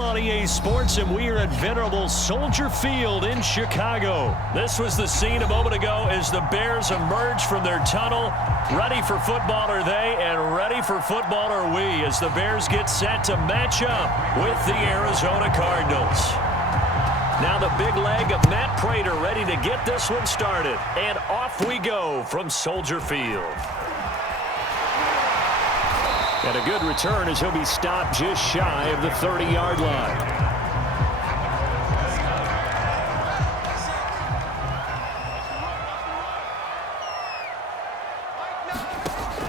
On EA Sports, and we are at venerable Soldier Field in Chicago. This was the scene a moment ago as the Bears emerged from their tunnel. Ready for football are they, and ready for football are we, as the Bears get set to match up with the Arizona Cardinals. Now the big leg of Matt Prater ready to get this one started, and off we go from Soldier Field. And a good return as he'll be stopped just shy of the 30-yard line.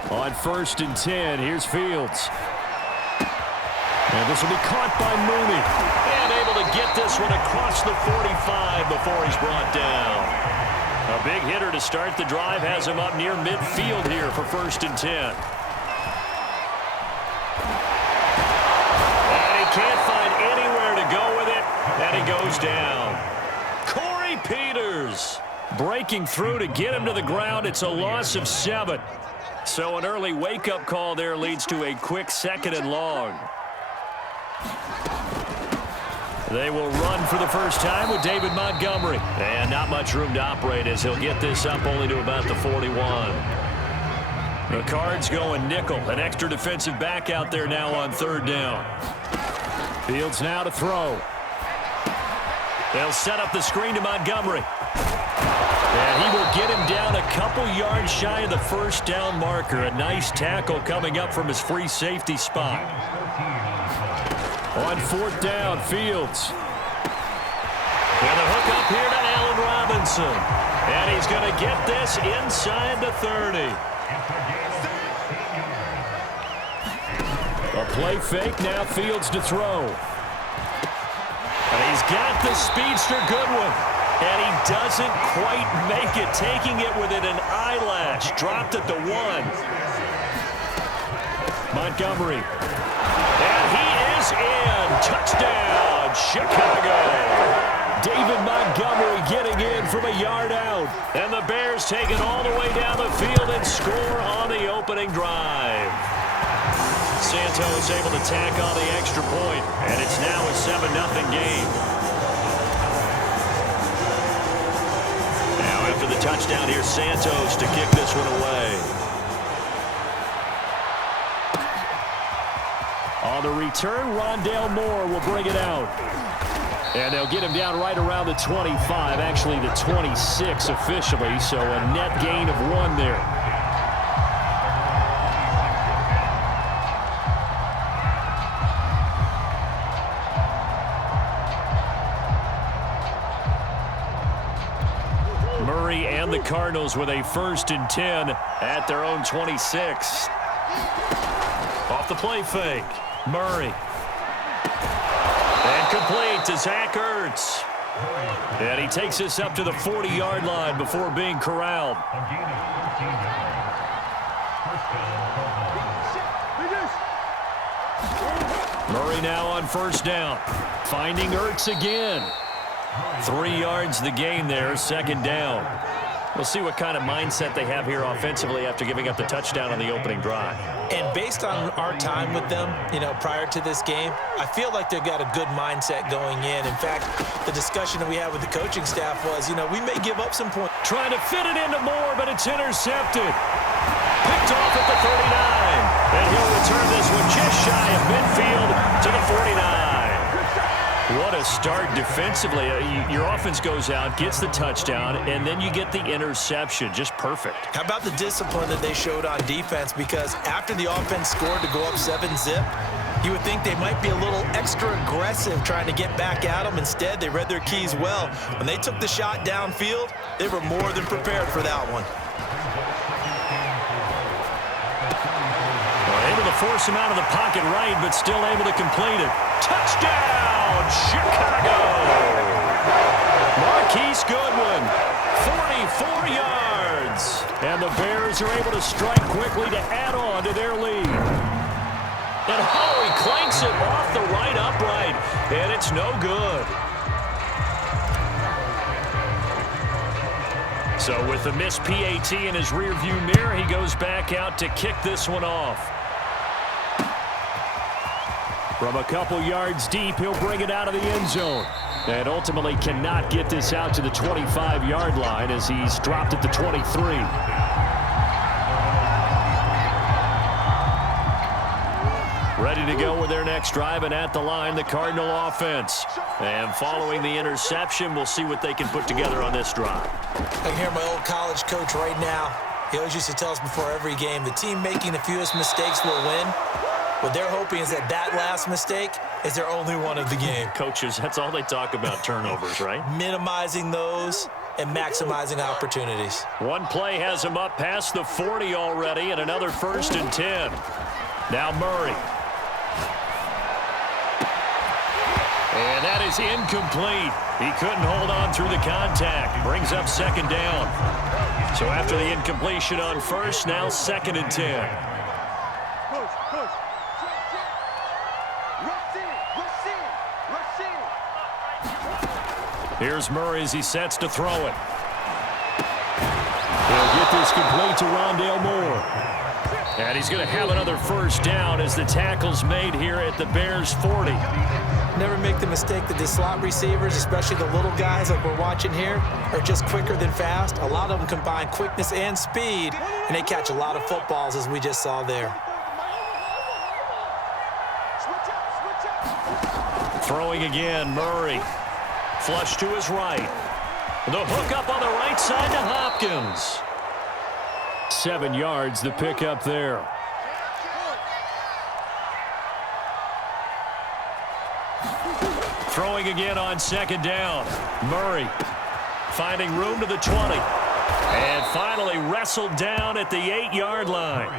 On 1st and 10, here's Fields. And this will be caught by Mooney. And able to get this one across the 45 before he's brought down. A big hitter to start the drive has him up near midfield here for 1st and 10. Can't find anywhere to go with it, and he goes down. Corey Peters breaking through to get him to the ground. It's a loss of 7. So an early wake-up call there leads to a quick 2nd and long. They will run for the first time with David Montgomery. And not much room to operate as he'll get this up only to about the 41. The Cards going nickel. An extra defensive back out there now on 3rd down. Fields now to throw. They'll set up the screen to Montgomery. And he will get him down a couple yards shy of the 1st down marker. A nice tackle coming up from his free safety spot. On 4th down, Fields. And the hook up here to Allen Robinson. And he's going to get this inside the 30. A play fake, now Fields to throw. And he's got the speedster Goodwin. And he doesn't quite make it, taking it within an eyelash. Dropped at the 1. Montgomery. And he is in. Touchdown, Chicago. David Montgomery getting in from a yard out. And the Bears take it all the way down the field and score on the opening drive. Santos able to tack on the extra point, and it's now a 7-0 game. Now after the touchdown, here's Santos to kick this one away. On the return, Rondale Moore will bring it out. And they'll get him down right around the 25, actually the 26 officially, so a net gain of 1 there. Murray and the Cardinals with a 1st and 10 at their own 26. Off the play fake, Murray. And complete to Zach Ertz. And he takes this up to the 40-yard line before being corralled. Murray now on 1st down. Finding Ertz again. 3 yards the gain there, 2nd down. We'll see what kind of mindset they have here offensively after giving up the touchdown on the opening drive. And based on our time with them, prior to this game, I feel like they've got a good mindset going in. In fact, the discussion that we had with the coaching staff was, we may give up some points. Trying to fit it into Moore, but it's intercepted. Picked off at the 39. And he'll return this one just shy of midfield to the 49. What a start defensively. Your offense goes out, gets the touchdown, and then you get the interception. Just perfect. How about the discipline that they showed on defense? Because after the offense scored to go up 7-zip, you would think they might be a little extra aggressive trying to get back at them. Instead, they read their keys well. When they took the shot downfield, they were more than prepared for that one. Able to force him out of the pocket right, but still able to complete it. Touchdown, Chicago! Marquise Goodwin, 44 yards. And the Bears are able to strike quickly to add on to their lead. And he clanks it off the right upright, and it's no good. So with the missed PAT in his rearview mirror, he goes back out to kick this one off. From a couple yards deep, he'll bring it out of the end zone. And ultimately cannot get this out to the 25-yard line as he's dropped at the 23. Ready to go with their next drive, and at the line, the Cardinal offense. And following the interception, we'll see what they can put together on this drive. I can hear my old college coach right now. He always used to tell us before every game, the team making the fewest mistakes will win. What they're hoping is that last mistake is their only one of the game. Coaches, that's all they talk about, turnovers, right? Minimizing those and maximizing opportunities. One play has him up past the 40 already, and another 1st and 10. Now Murray. And that is incomplete. He couldn't hold on through the contact. Brings up 2nd down. So after the incompletion on 1st, now 2nd and 10. Here's Murray as he sets to throw it. He'll get this complete to Rondale Moore. And he's going to have another 1st down as the tackle's made here at the Bears' 40. Never make the mistake that the slot receivers, especially the little guys like we're watching here, are just quicker than fast. A lot of them combine quickness and speed, and they catch a lot of footballs, as we just saw there. Throwing again, Murray. Flush to his right. The hook up on the right side to Hopkins. 7 yards, the pickup there. Throwing again on 2nd down. Murray finding room to the 20. And finally wrestled down at the 8-yard line.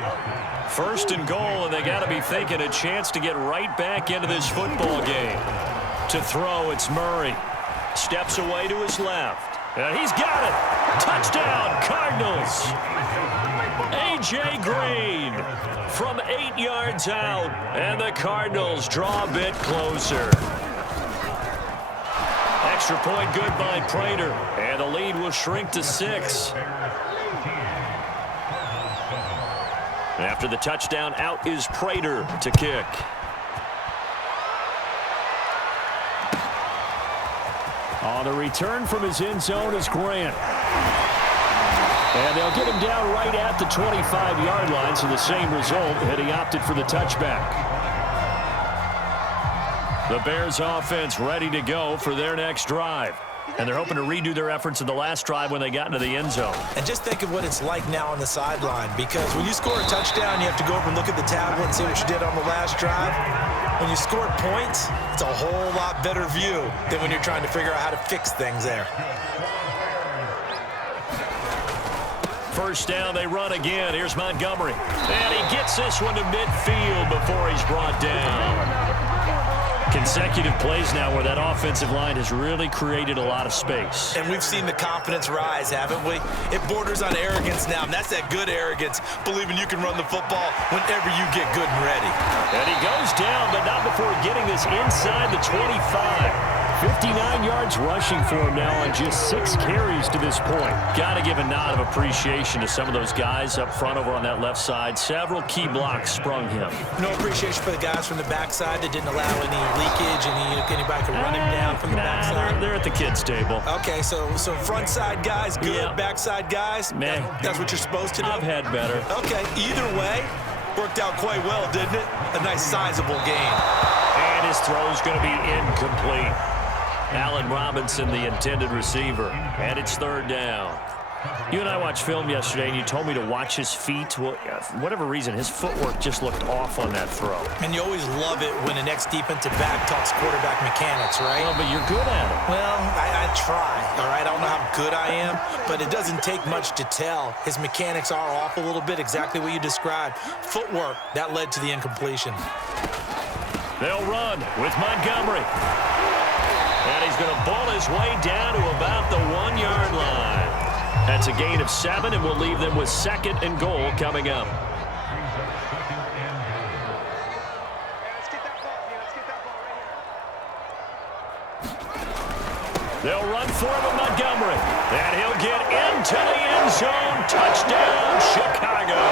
1st and goal, and they got to be thinking a chance to get right back into this football game. To throw, it's Murray. Steps away to his left. And he's got it. Touchdown, Cardinals. A.J. Green from 8 yards out. And the Cardinals draw a bit closer. Extra point good by Prater. And the lead will shrink to 6. After the touchdown, out is Prater to kick. On the return from his end zone is Grant. And they'll get him down right at the 25-yard line, so the same result, had he opted for the touchback. The Bears offense ready to go for their next drive. And they're hoping to redo their efforts in the last drive when they got into the end zone. And just think of what it's like now on the sideline, because when you score a touchdown, you have to go over and look at the tablet and see what you did on the last drive. When you scored points, it's a whole lot better view than when you're trying to figure out how to fix things there. 1st down, they run again. Here's Montgomery. And he gets this one to midfield before he's brought down. Consecutive plays now where that offensive line has really created a lot of space. And we've seen the confidence rise, haven't we? It borders on arrogance now, and that's that good arrogance, believing you can run the football whenever you get good and ready. And he goes down, but not before getting this inside the 25. 59 yards rushing for him now on just 6 carries to this point. Got to give a nod of appreciation to some of those guys up front over on that left side. Several key blocks sprung him. No appreciation for the guys from the backside that didn't allow any leakage, and anybody could run him down from the backside. They're at the kids' table. Okay, so front side guys good, yeah. Backside guys, man, that's what you're supposed to do? I've had better. Okay, either way, worked out quite well, didn't it? A nice sizable gain. And his throw's going to be incomplete. Allen Robinson, the intended receiver, and it's 3rd down. You and I watched film yesterday, and you told me to watch his feet. Well, for whatever reason, his footwork just looked off on that throw. And you always love it when the next defensive back talks quarterback mechanics, right? Well, but you're good at it. Well, I try, all right? I don't know how good I am, but it doesn't take much to tell. His mechanics are off a little bit, exactly what you described. Footwork, that led to the incompletion. They'll run with Montgomery. And he's going to ball his way down to about the 1-yard line. That's a gain of 7, and we'll leave them with 2nd and goal coming up. They'll run for him with Montgomery. And he'll get into the end zone. Touchdown, Chicago.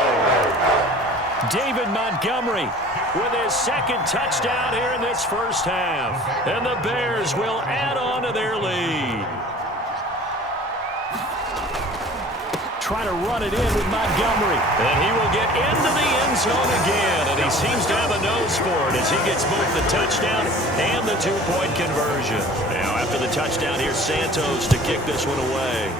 David Montgomery with his second touchdown here in this first half. And the Bears will add on to their lead. Trying to run it in with Montgomery. And he will get into the end zone again. And he seems to have a nose for it as he gets both the touchdown and the two-point conversion. Now, after the touchdown, here's Santos to kick this one away.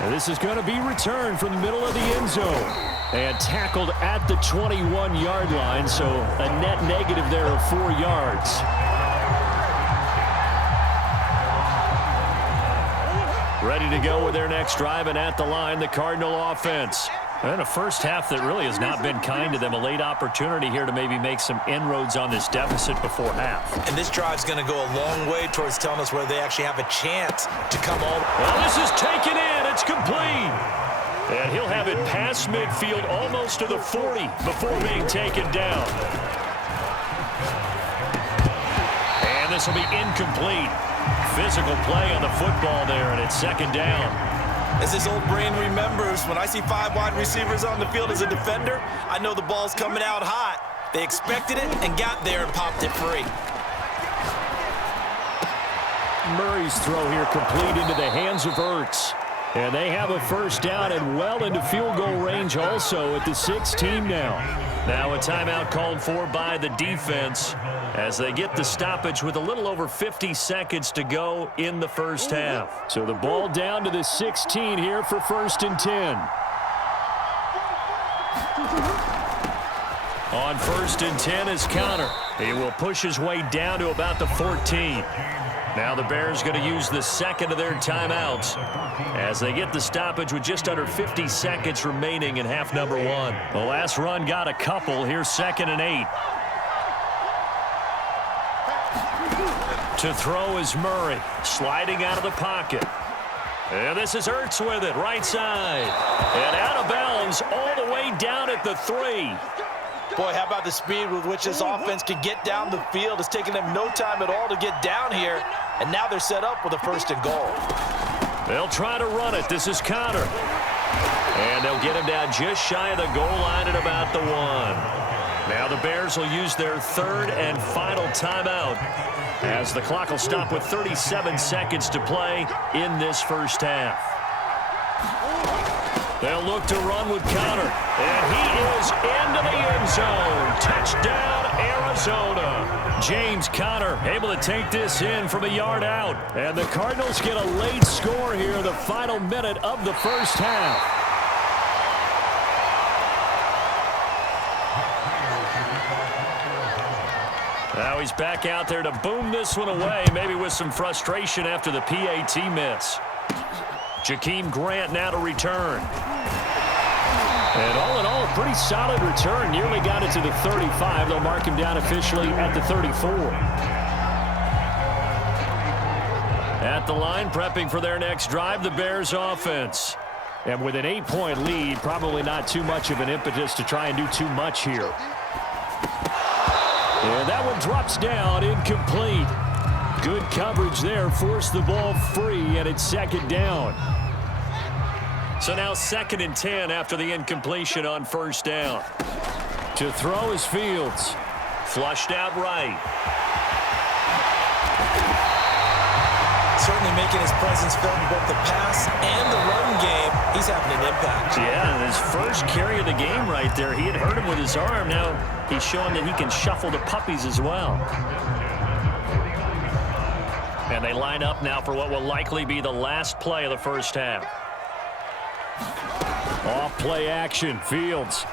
And this is going to be returned from the middle of the end zone. And tackled at the 21-yard line, so a net negative there of 4 yards. Ready to go with their next drive, and at the line, the Cardinal offense. And a first half that really has not been kind to them. A late opportunity here to maybe make some inroads on this deficit before half. And this drive's going to go a long way towards telling us whether they actually have a chance to come all. Well, this is taken in. It's complete. And he'll have it past midfield almost to the 40 before being taken down. And this will be incomplete. Physical play on the football there, and it's second down. As this old brain remembers, when I see 5 wide receivers on the field as a defender, I know the ball's coming out hot. They expected it and got there and popped it free. Murray's throw here complete into the hands of Ertz. And they have a first down and well into field goal range also at the 16 now. Now a timeout called for by the defense as they get the stoppage with a little over 50 seconds to go in the first half. So the ball down to the 16 here for 1st and 10. On 1st and 10 is Conner. He will push his way down to about the 14. Now the Bears going to use the second of their timeouts as they get the stoppage with just under 50 seconds remaining in half number 1. The last run got a couple. Here's 2nd and 8. To throw is Murray, sliding out of the pocket. And this is Ertz with it, right side. And out of bounds all the way down at the 3. Boy, how about the speed with which this offense can get down the field? It's taken them no time at all to get down here, and now they're set up with a 1st and goal. They'll try to run it. This is Conner. And they'll get him down just shy of the goal line at about the 1. Now the Bears will use their 3rd and final timeout as the clock will stop with 37 seconds to play in this first half. They'll look to run with Conner. And he is into the end zone. Touchdown, Arizona. James Conner able to take this in from a yard out. And the Cardinals get a late score here, the final minute of the first half. Now he's back out there to boom this one away, maybe with some frustration after the PAT miss. Jakeem Grant now to return. And all in all, a pretty solid return. Nearly got it to the 35. They'll mark him down officially at the 34. At the line, prepping for their next drive, the Bears offense. And with an 8-point lead, probably not too much of an impetus to try and do too much here. And that one drops down, incomplete. Good coverage there, forced the ball free, and it's 2nd down. So now 2nd and 10 after the incompletion on 1st down. To throw is Fields. Flushed out right. Certainly making his presence felt in both the pass and the run game. He's having an impact. Yeah, and his first carry of the game right there. He had hurt him with his arm. Now he's showing that he can shuffle the puppies as well. And they line up now for what will likely be the last play of the first half. Off play action, Fields.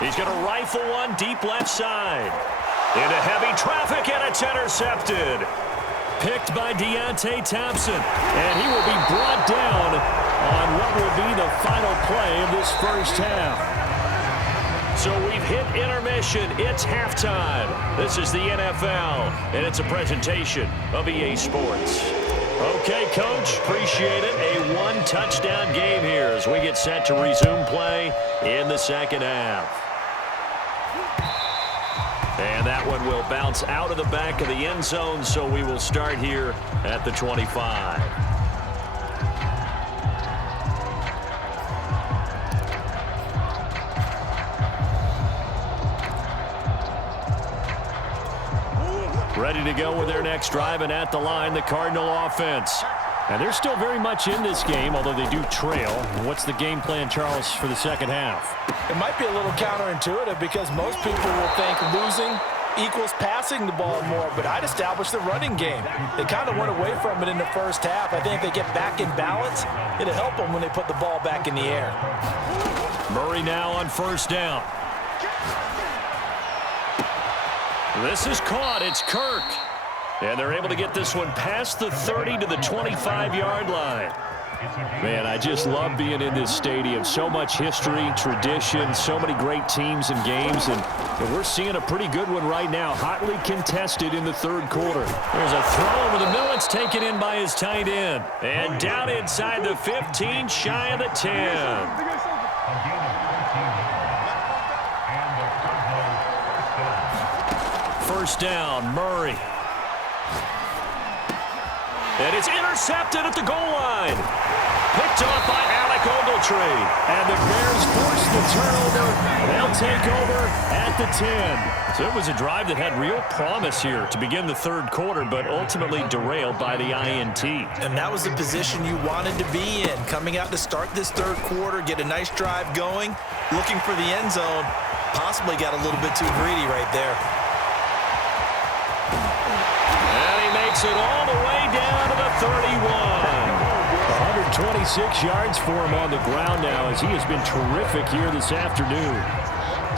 He's going to rifle one deep left side. Into heavy traffic, and it's intercepted. Picked by Deontay Thompson. And he will be brought down on what will be the final play of this first half. So we've hit intermission. It's halftime. This is the NFL, and it's a presentation of EA Sports. Okay, Coach, appreciate it. A one-touchdown game here as we get set to resume play in the second half. And that one will bounce out of the back of the end zone, so we will start here at the 25. Ready to go with their next drive, and at the line, the Cardinal offense. And they're still very much in this game, although they do trail. What's the game plan, Charles, for the second half? It might be a little counterintuitive because most people will think losing equals passing the ball more, but I'd establish the running game. They kind of went away from it in the first half. I think if they get back in balance, it'll help them when they put the ball back in the air. Murray now on first down. This is caught. It's Kirk. And they're able to get this one past the 30 to the 25-yard line. Man, I just love being in this stadium. So much history, tradition, so many great teams and games. And we're seeing a pretty good one right now, hotly contested in the third quarter. There's a throw over the middle. It's taken in by his tight end. And down inside the 15, shy of the 10. First down, Murray. And it's intercepted at the goal line. Picked off by Alec Ogletree. And the Bears force the turnover. They'll take over at the 10. So it was a drive that had real promise here to begin the third quarter, but ultimately derailed by the INT. And that was the position you wanted to be in. Coming out to start this third quarter, get a nice drive going, looking for the end zone. Possibly got a little bit too greedy right there. And he makes it all the way down to the 31. 126 yards for him on the ground now as he has been terrific here this afternoon.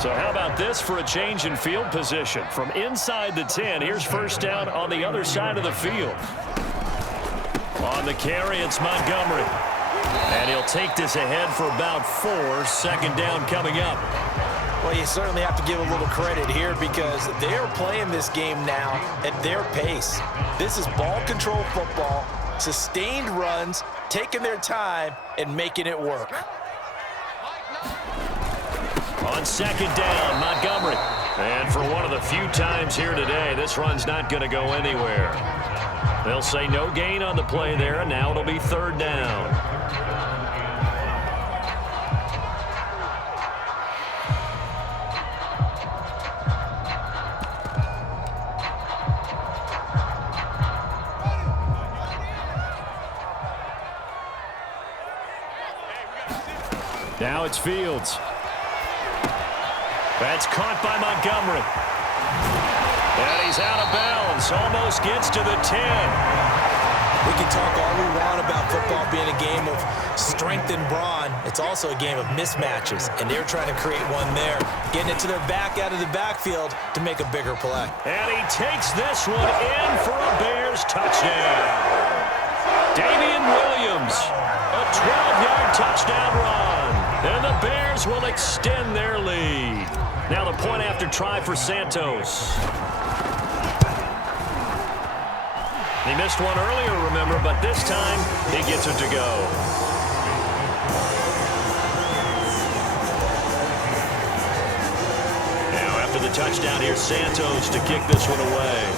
So how about this for a change in field position? From inside the 10, here's first down on the other side of the field. On the carry, it's Montgomery. And he'll take this ahead for about 4. Second down coming up. Well, you certainly have to give a little credit here because they are playing this game now at their pace. This is ball control football, sustained runs, taking their time, and making it work. On second down, Montgomery. And for one of the few times here today, this run's not going to go anywhere. They'll say no gain on the play there, and now it'll be third down. Now it's Fields. That's caught by Montgomery. And he's out of bounds. Almost gets to the 10. We can talk all we want about football being a game of strength and brawn. It's also a game of mismatches, and they're trying to create one there, getting it to their back out of the backfield to make a bigger play. And he takes this one in for a Bears touchdown. Damian Williams, a 12-yard touchdown run. And the Bears will extend their lead. Now the point after try for Santos. He missed one earlier, remember, but this time he gets it to go. Now after the touchdown, here's Santos to kick this one away.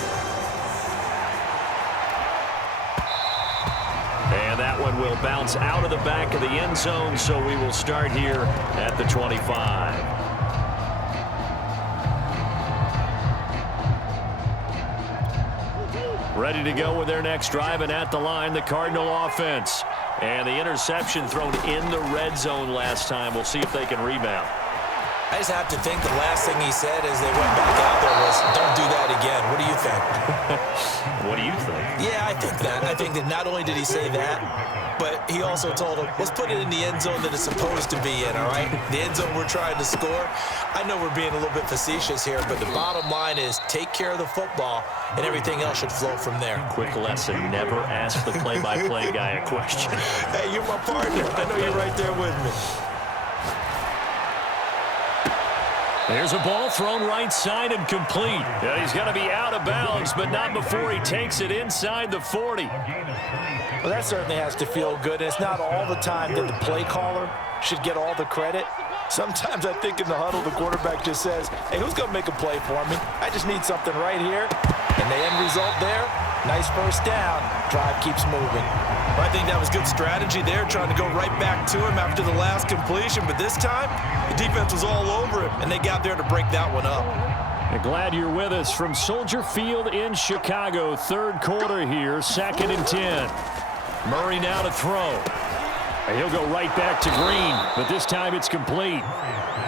And that one will bounce out of the back of the end zone, so we will start here at the 25. Ready to go with their next drive, and at the line, the Cardinal offense. And the interception thrown in the red zone last time. We'll see if they can rebound. I just have to think the last thing he said as they went back out there was, don't do that again. What do you think? What do you think? Yeah, I think that. I think that not only did he say that, but he also told him, let's put it in the end zone that it's supposed to be in, all right? The end zone we're trying to score. I know we're being a little bit facetious here, but the bottom line is take care of the football, and everything else should flow from there. Quick lesson, never ask the play-by-play guy a question. Hey, you're my partner. I know you're right there with me. There's a ball thrown right side and complete. Yeah, he's going to be out of bounds, but not before he takes it inside the 40. Well, that certainly has to feel good. It's not all the time that the play caller should get all the credit. Sometimes I think in the huddle, the quarterback just says, hey, who's going to make a play for me? I just need something right here. And the end result there, nice first down. Drive keeps moving. Well, I think that was good strategy there, trying to go right back to him after the last completion. But this time, the defense was all over him, and they got there to break that one up. Glad you're with us from Soldier Field in Chicago. Third quarter here, 2nd and 10. Murray now to throw. He'll go right back to Green, but this time it's complete.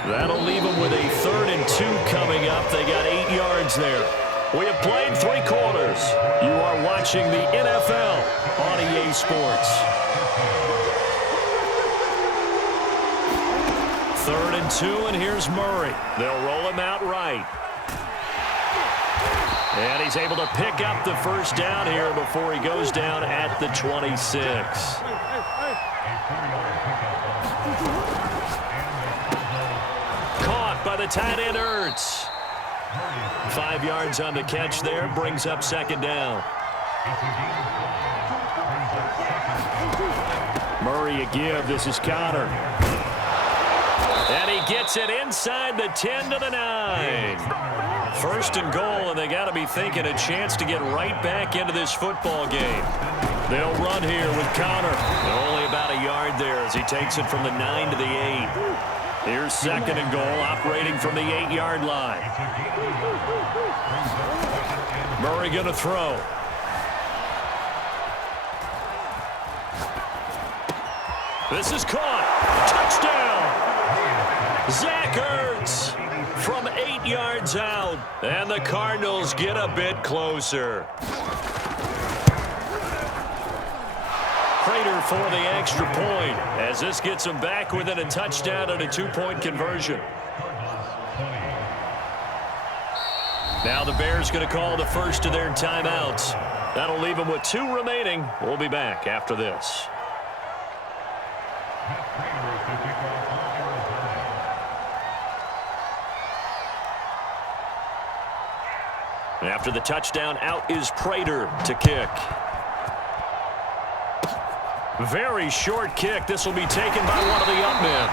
That'll leave him with a 3rd and 2 coming up. They got 8 yards there. We have played 3 quarters. You are watching the NFL on EA Sports. 3rd and 2, and here's Murray. They'll roll him out right. And he's able to pick up the first down here before he goes down at the 26. Caught by the tight end, Ertz. 5 yards on the catch there, brings up 2nd down. Murray a give. This is Connor. And he gets it inside the 10 to the 9. 1st and goal, and they got to be thinking a chance to get right back into this football game. They'll run here with Connor. Only about a yard there as he takes it from the 9 to the 8. Here's 2nd and goal, operating from the 8-yard line. Murray going to throw. This is caught. Touchdown! Zach Ertz from 8 yards out. And the Cardinals get a bit closer. Prater for the extra point as this gets them back within a touchdown and a 2-point conversion. Now the Bears going to call the first of their timeouts. That'll leave them with 2 remaining. We'll be back after this. After the touchdown, out is Prater to kick. Very short kick. This will be taken by one of the up men.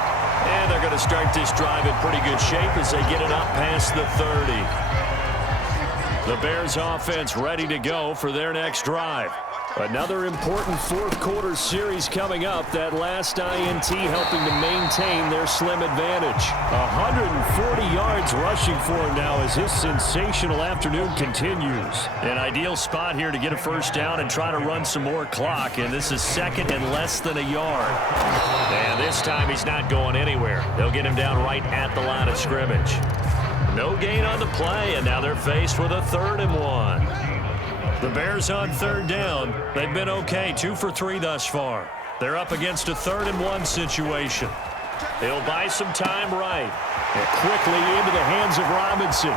And they're going to start this drive in pretty good shape as they get it up past the 30. The Bears offense ready to go for their next drive. Another important 4th quarter series coming up. That last INT helping to maintain their slim advantage. 140 yards rushing for him now as this sensational afternoon continues. An ideal spot here to get a first down and try to run some more clock. And this is 2nd and less than a yard. And this time he's not going anywhere. They'll get him down right at the line of scrimmage. No gain on the play, and now they're faced with a 3rd and 1. The Bears on 3rd down. They've been okay, 2 for 3 thus far. They're up against a 3rd and 1 situation. They'll buy some time right. And quickly into the hands of Robinson.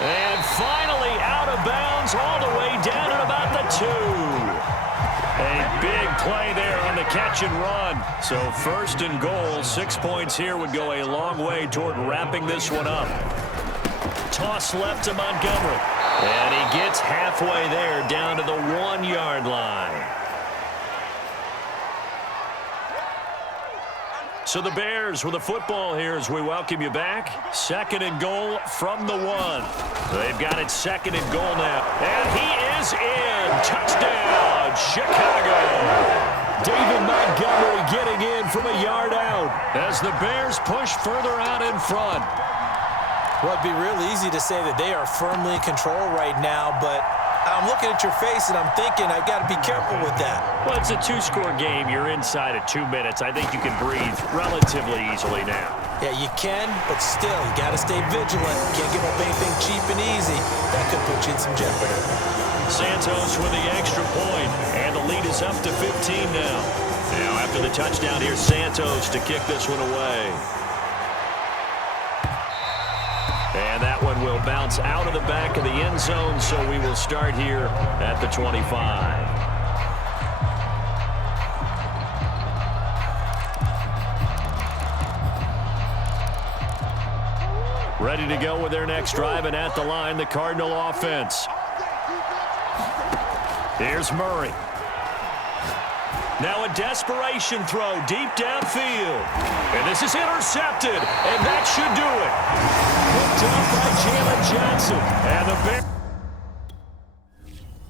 And finally out of bounds all the way down at about the 2. A big play there on the catch and run. So 1st and goal, 6 points here would go a long way toward wrapping this one up. Toss left to Montgomery. And he gets halfway there down to the 1-yard line. So the Bears with the football here as we welcome you back. 2nd and goal from the 1. They've got it 2nd and goal now. And he is in. Touchdown, Chicago. David Montgomery getting in from a yard out as the Bears push further out in front. Well, it'd be real easy to say that they are firmly in control right now, but I'm looking at your face and I'm thinking I've got to be careful with that. Well, it's a 2-score game. You're inside at 2 minutes. I think you can breathe relatively easily now. Yeah, you can, but still, you got to stay vigilant. Can't give up anything cheap and easy. That could put you in some jeopardy. Santos with the extra point, and the lead is up to 15 now. Now, after the touchdown, here's Santos to kick this one away. And that one will bounce out of the back of the end zone, so we will start here at the 25. Ready to go with their next drive, and at the line, the Cardinal offense. Here's Murray. Now a desperation throw deep downfield. And this is intercepted, and that should do it. Picked up by Jalen Johnson. And the Bears